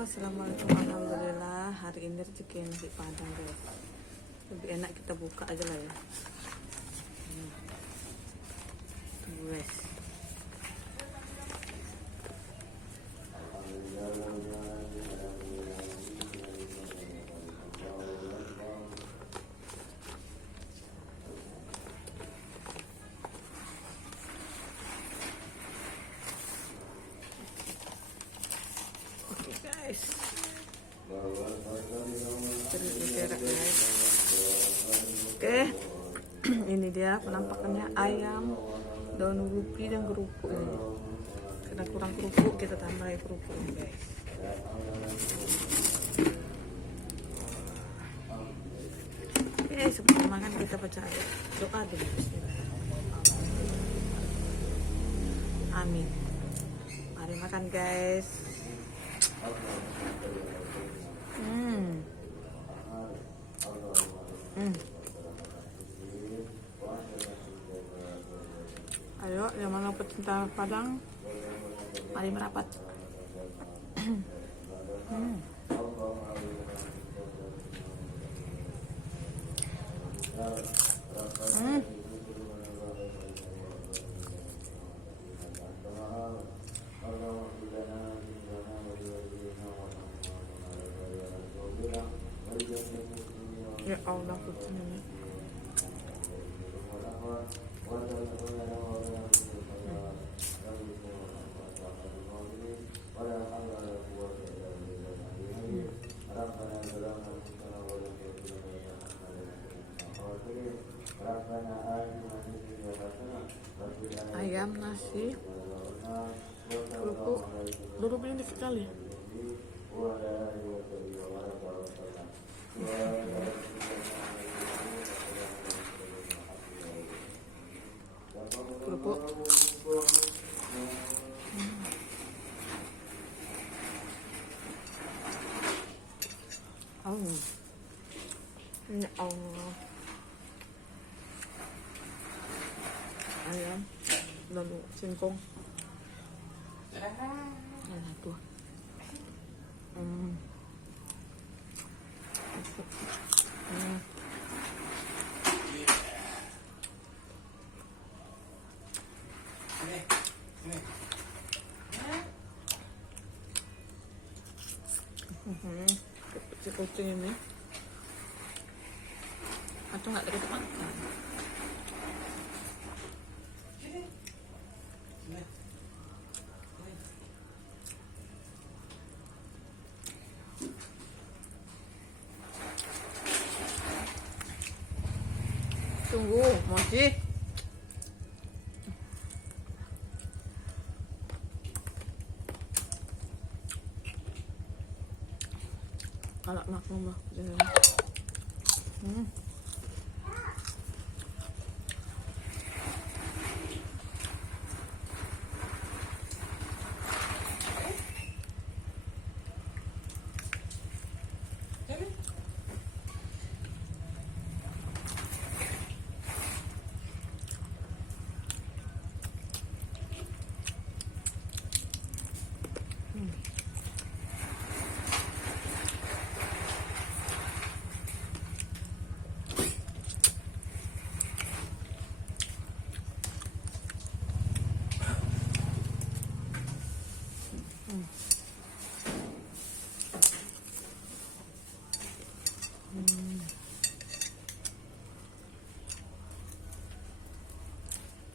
Assalamualaikum, alhamdulillah. Hari ini rezeki nasi padang guys. Lebih enak kita buka aja lah ya. Tunggu guys. Guys, oke, ini dia penampakannya ayam, daun rupi dan kerupuk ini. Karena kurang kerupuk, kita tambahin kerupuk guys. Oke, sebelum makan kita baca doa dulu. Amin. Mari makan guys. Ayo, yang mana pecinta Padang, mari merapat. Ya Allah, kucingnya. Ayam, nasi, kerupuk, kerupuk ini sekali. Kerupuk. Ya Allah. Ayam, lalu singkong. Enak tuh. Si kucing ini atau nggak deket makan. Tunggu, Mochi. Anak maklum lah.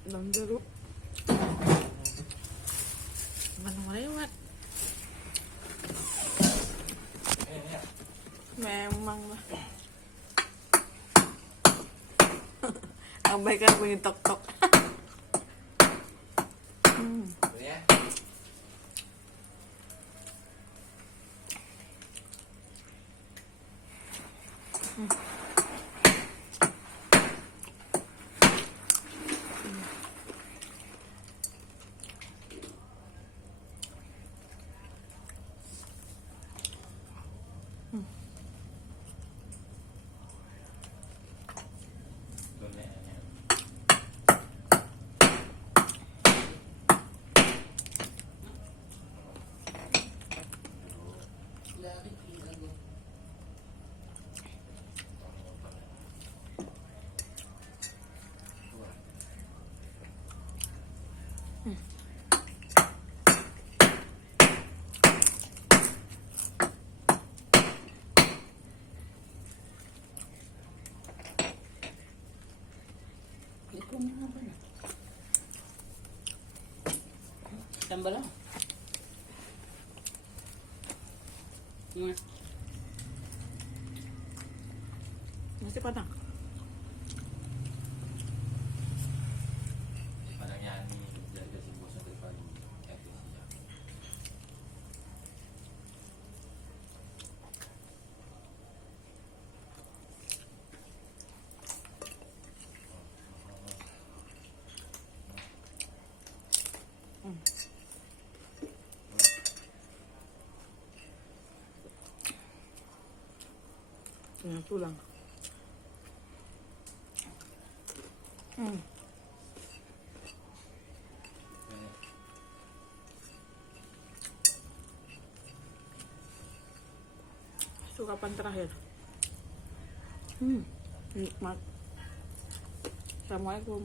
Daun jeruk mana lewat memang lah. Abaikan bunyi tok-tok. tambah lang. Masih padang. Padang yan ni dari kasi bosan dari pagi. Yang tulang. Sukapan terakhir. Nikmat. Assalamualaikum.